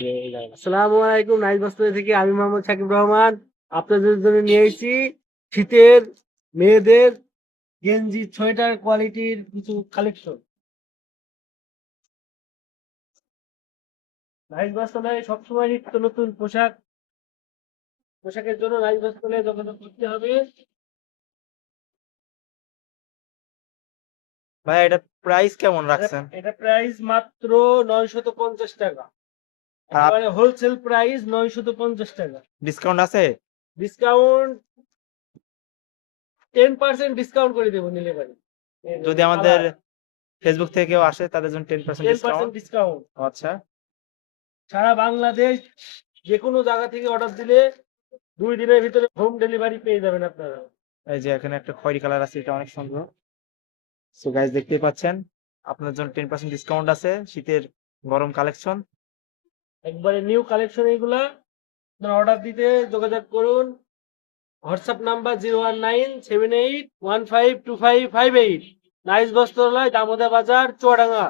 আসসালামু আলাইকুম। নাইস বাস্তবে থেকে আমি মোহাম্মদ শাকিব রহমান আপনাদের জন্য নিয়ে এসেছি শীতের মেয়েদের গেঞ্জি সোয়েটার কোয়ালিটির কিছু কালেকশন। নাইস বাস্তবে সবসময় নিত্য নতুন পোশাকের জন্য নাইস বাস্তবে যোগাযোগ করতে হবে। ভাই এটা প্রাইস কেমন এটা রাখছেন? এটা প্রাইস মাত্র 950 টাকা। আর একেবারে হোলসেল প্রাইস 950 টাকা। ডিসকাউন্ট আছে? ডিসকাউন্ট 10% ডিসকাউন্ট করে দেবো নিলে পারি। এই যদি দেখুন আমাদের কালার ফেসবুক থেকে কেউ আসে তাদের জন্য 10% 10% ডিসকাউন্ট। ডিসকাউন্ট। আচ্ছা, সারা বাংলাদেশ যে কোনো জায়গা থেকে অর্ডার দিলে 2 দিনের ভিতরে হোম ডেলিভারি পেয়ে যাবেন আপনারা। এই যে এখানে একটা খয়েরি কালার আছে, এটা অনেক সুন্দর। সো গাইস দেখতেই পাচ্ছেন, আপনার জন্য 10% ডিসকাউন্ট আছে শীতের গরম কালেকশন। একবারে নিউ কালেকশন এগুলা। আপনারা অর্ডার দিতে যোগাযোগ করুন। WhatsApp number 01978152558। নাইস বস্ত্রালয়, দামোদর বাজার, চুয়াডাঙ্গা।